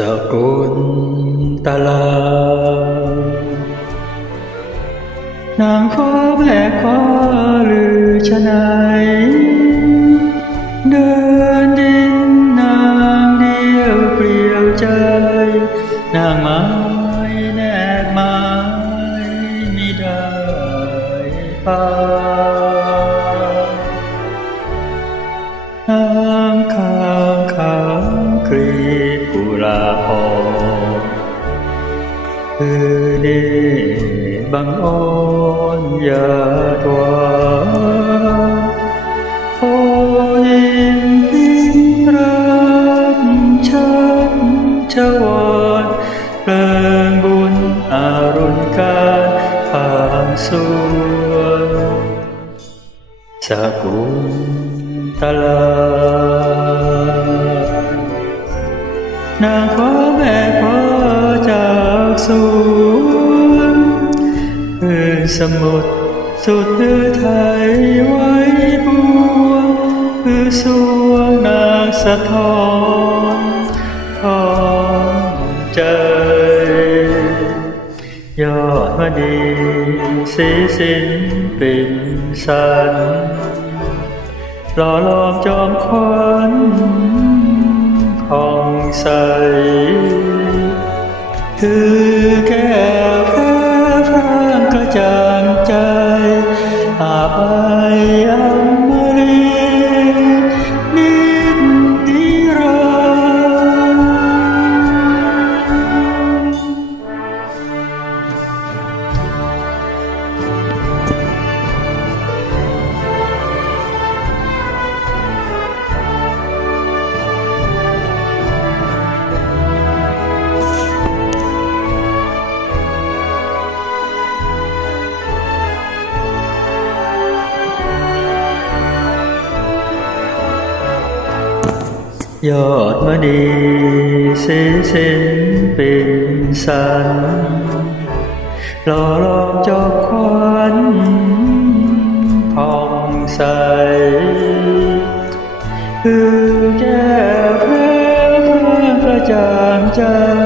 สกุลตลานางฟ้าแม่ฟ้าหรือชะไหนเดินดินนางเดียวเปลี่ยวใจ นางไม้แนบไม้ไม่ได้ปาน้ำค้างข้าวกรีดกุลา บังอ่อนยาดวาโอ้ยิงพิรักฉันชวานเพลิงบุญอารุณการผ่านสวนสกุลตลานางฟ้าแม่ฟ้าจากสวนคืน สมุทรสุดคือไทยไว้บัวคือสวงนางสะท้อนทองใจ ยอดมณีสีสินปิ่นสันหล่อลอมจอมควันผ่องใส คือ ยอดมณีสีสินเป็นสันหล่อล้อมจอบควันผ่องใส คือแก้วแพ้พระพระจางใจอา